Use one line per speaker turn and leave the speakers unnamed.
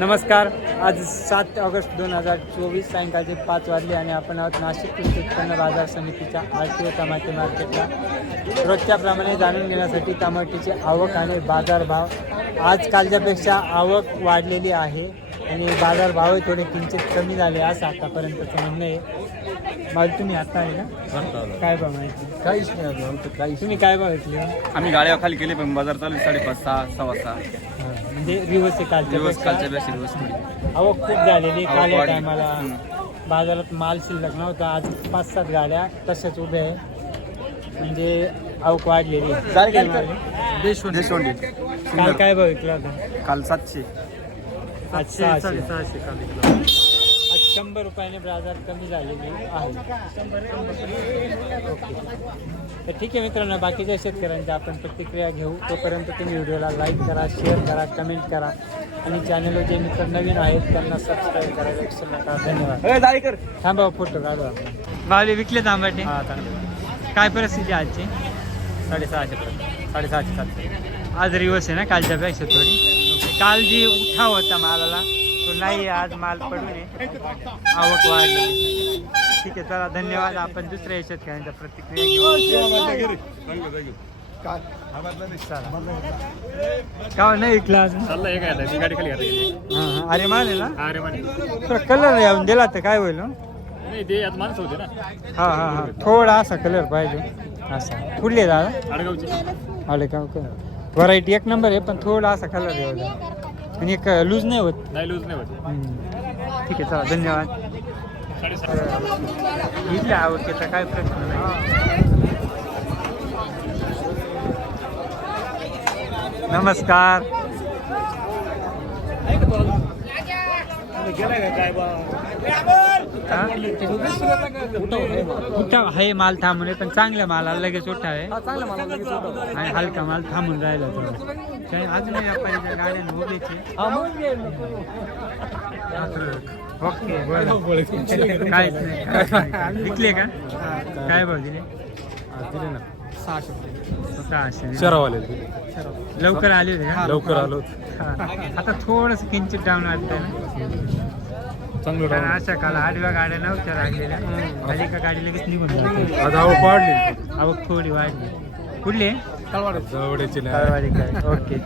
नमस्कार. आज सात ऑगस्ट दोन हजार चोवीस सायंकाळचे पाच वाजले आणि आपण आहोत नाशिक कृषी उत्पन्न बाजार समितीच्या आर टी ओ टमाटे मार्केटला. रोजच्याप्रमाणे जाणून घेण्यासाठी टमाट्याची आवक आणि बाजारभाव. आज कालच्यापेक्षा आवक वाढलेली आहे आणि बाजारभावही थोडे किंचित कमी झाले असं आतापर्यंतचं म्हणणं आहे. मला तुम्ही आता आहे ना? काय भाव माहिती
काहीच नाही आमचं काहीच
तुम्ही काय भाव घेतले?
आम्ही गाड्या खाली केली पण बाजार चालू साडेपाच सहा सहा. वाजता
म्हणजे रिवर्स आहे
दिवस
कालच्या
कालच्या पेक्षा दिवस थोडी.
आवक खूप झालेली
आवक
काल या
वाढली.
टायमाला. बाजारात माल शिल्लक नव्हता. आज पाच सात गाड्या तशाच उभ्या आहे म्हणजे आवक वाढलेली
देशवंडी.
काल काय बघितलं होतं?
काल सातशे.
आज सहाशे शंभर रुपयाने बाजार कमी झालेली आहे. ओके तर ठीक आहे मित्रांनो बाकीच्या शेतकऱ्यांच्या आपण प्रतिक्रिया घेऊ. तोपर्यंत तुम्ही व्हिडिओला लाईक करा शेअर करा कमेंट करा. आणि चॅनलवर जे मित्र नवीन आहेत त्यांना सबस्क्राईब करायला विसरू नका. धन्यवाद. थांबा फोटो काढू मावले विकले तांबाटे. काय परिस्थिती आहे आजची?
साडेसहाशे पर्यंत. साडेसहाशे सातशे.
आज रिवर्स आहे ना कालच्या पेक्षा थोडी. काल जी उठाव होता मालाला तो नाही आज माल पडून आहे. आवक वाढली. ठीक आहे चला धन्यवाद. आपण दुसऱ्या शेतकऱ्यांच्या प्रतिक्रिया घेऊ. का नाही हां हां. अरे माल आहे ना? तर कलर येऊन दिला तर काय होईल हो? हा हा थोडा असा कलर पाहिजे. असा. कुठले दादा? आले का व्हरायटी एक नंबर आहे पण थोडा असा कलर द्या आणि एक लूज नाही होत.
नाही लूज नाही होत.
हम्म. ठीक आहे चला धन्यवाद. इथल्या आवडीचा काय प्रश्न नाही. नमस्कार. हा? उठाव आहे माल थांबून आहे, पण चांगल्या मालाला लगेच उठाव आहे आणि हलका माल थांबून राहिला थोडा अजून व्यापारीच्या उभेचे. ओके नाही विकले का? काय भाव दिले? सहाशे.
शरावाले
लवकर आले होते का?
लवकर आलो
हा. आता थोडस किंचित डाऊन ना.
चांगलं
कारण अशा काल आडव्या गाड्या नव्हत्या राहिलेल्या. खाली का गाडी लगेच निघून जाते
आज आवक वाढली.
आवक थोडी वाढली. कुठली?
जवळची
कळवाडी काय ओके.